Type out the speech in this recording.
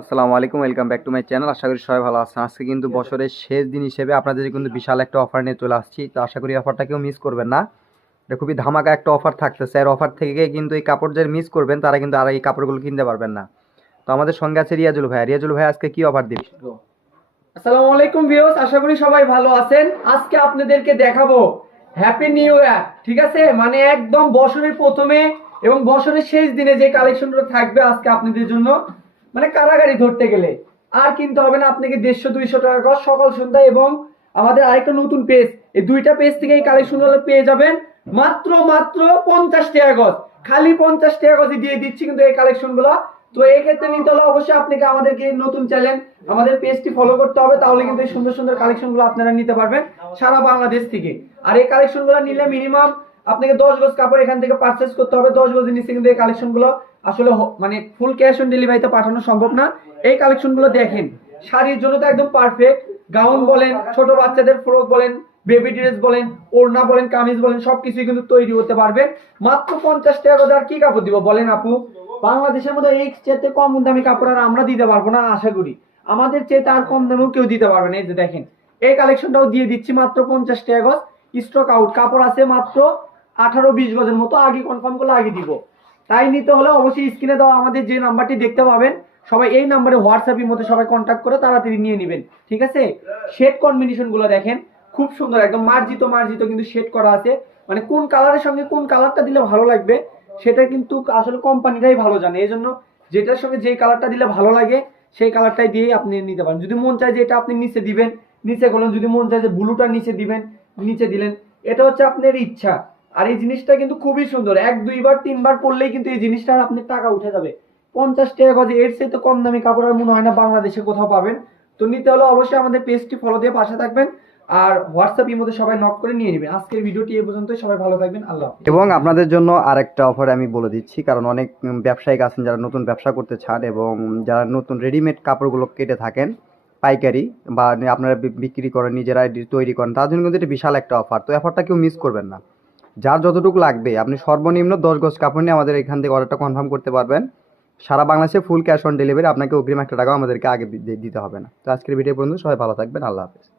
আসসালামু আলাইকুম welcome back to my channel আশা করি সবাই ভালো আছেন। আজকে কিন্তু বছরের শেষ দিন হিসেবে আপনাদের কিন্তু বিশাল একটা অফার নিয়ে চলে আসছি। তো আশা করি অফারটা কেউ মিস করবেন না। এটা খুবই ধামাকা একটা অফার থাকতেছে। আর অফার থেকে কিন্তু এই কাপড় যারা মিস করবেন তারা কিন্তু আর এই কাপড়গুলো কিনতে পারবেন না। তো আমাদের সঙ্গে আছে রিয়াজুল ভাই রিয়াজুল ভাই আজকে কি অফার দিবি? আসসালামু আলাইকুম ভিউয়ার্স আশা করি সবাই ভালো আছেন। আজকে আপনাদেরকে দেখাবো হ্যাপি নিউ ইয়ার ঠিক আছে? মানে একদম বছরের প্রথমে এবং বছরের শেষ দিনে যে কালেকশনগুলো থাকবে আজকে আপনাদের জন্য। মানে কারাগারি ধরতে গেলে। আর কিনতে হবে না, আপনাকে দেড়শো, দুইশো টাকা গজ সকাল, সন্ধ্যা এবং আমাদের আরেকটা নতুন পেজ এই দুইটা পেজ থেকে এই কালেকশনগুলো পেয়ে যাবেন মাত্র মাত্র পঞ্চাশ টাকা গজ। খালি পঞ্চাশ টাকা গজে দিয়ে দিচ্ছি কিন্তু এই কালেকশনগুলো তো এই ক্ষেত্রে নিতে হলে অবশ্যই আপনাকে আমাদেরকে নতুন চ্যানেল আমাদের পেজটি ফলো করতে হবে, তাহলে কিন্তু এই সুন্দর সুন্দর কালেকশনগুলো আপনারা নিতে পারবেন সারা বাংলাদেশ থেকে। আর এই কালেকশনগুলো নিলে মিনিমাম আপনাকে দশ গজ কাপড় এখান থেকে পারচেস করতে হবে। দশ গজের নিচে কিন্তু এই কালেকশনগুলো আসলে মানে ফুল ক্যাশ অন ডেলিভারিতে পাঠানো সম্ভব না। এই কালেকশনগুলো দেখেন, শাড়ির জন্য তো একদম পারফেক্ট গাউন বলেন, ছোট বাচ্চাদের ফ্রক বলেন বেবি ড্রেস বলেন, ওড়না বলেন, কামিজ বলেন, সবকিছুই কিন্তু তৈরি হতে পারবেন মাত্র পঞ্চাশ টাকা করে আর কি কাপড় দিব বলেন আপু? বাংলাদেশের মধ্যে এই চেয়ে কম দামি কাপড় আর আমরা দিতে পারব না, আশা করি। আমাদের চেয়ে আর কম দামেও কেউ দিতে পারবে না, এই যে দেখেন। এই কালেকশনটাও দিয়ে দিচ্ছি মাত্র পঞ্চাশ টাকা গজ। স্টক আউট কাপড় আছে মাত্র আঠারো বিশ গজের মতো আগে কনফার্ম করলে আগে দিব। তাই নিতে হলে অবশ্যই স্ক্রিনে দেওয়া আমাদের যে নাম্বারটি দেখতে পাবেন, সবাই এই নাম্বারে হোয়াটসঅ্যাপের মধ্যে সবাই কন্ট্যাক্ট করে তাড়াতাড়ি নিয়ে নেবেন, ঠিক আছে? শেড কম্বিনেশনগুলো দেখেন, খুব সুন্দর, একদম মার্জিত মার্জিত কিন্তু শেড করা আছে। মানে কোন কালারের সঙ্গে কোন কালারটা দিলে ভালো লাগবে, সেটা কিন্তু আসলে কোম্পানিটাই ভালো জানে। এই জন্য যেটার সঙ্গে যেই কালারটা দিলে ভালো লাগে, সেই কালারটাই দিয়েই আপনি নিতে পারেন। যদি মন চায় যে এটা আপনি নিচে দিবেন, নিচে করলেন, যদি মন চায় যে ব্লুটা নিচে দিবেন, নিচে দিলেন, এটা হচ্ছে আপনার ইচ্ছা। আর এই জিনিসটা কিন্তু খুবই সুন্দর। এক, দুইবার, তিনবার পরলেই কিন্তু এই জিনিসটার আপনার টাকা উঠে যাবে। পঞ্চাশ টাকা গজে, এর তো কম দামি কাপড় আর মনে হয় না বাংলাদেশে কোথাও পাবেন। তো নিতে হলে অবশ্যই আমাদের পেজটি ফলো দিয়ে পাশে থাকবেন। আর হোয়াটসঅ্যাপ মধ্যে সবাই নক করে নিয়ে নেবেন। আজকের ভিডিওটি এ পর্যন্ত সবাই ভালো থাকবেন। আল্লাহ। এবং আপনাদের জন্য আরেকটা অফার আমি বলে দিচ্ছি। কারণ অনেক ব্যবসায়িক আছেন যারা নতুন ব্যবসা করতে চান এবং যারা নতুন রেডিমেড কাপড়গুলো কেটে থাকেন, পাইকারি বা আপনারা বিক্রি করেন, নিজেরা তৈরি করেন তার জন্য কিন্তু এটা বিশাল একটা অফার তো অফারটা কেউ মিস করবেন না। যার যতটুকু লাগবে, আপনি সর্বনিম্ন দশ গজ কাপড় নিয়ে আমাদের এখান থেকে অর্ডারটা কনফার্ম করতে পারবেন। সারা বাংলাদেশে ফুল ক্যাশ অন ডেলিভারি আপনাকে অগ্রিম একটা টাকাও আমাদেরকে আগে দিতে হবে না। তো আজকের ভিডিও পর্যন্ত, সবাই ভালো থাকবেন, আল্লাহ হাফেজ।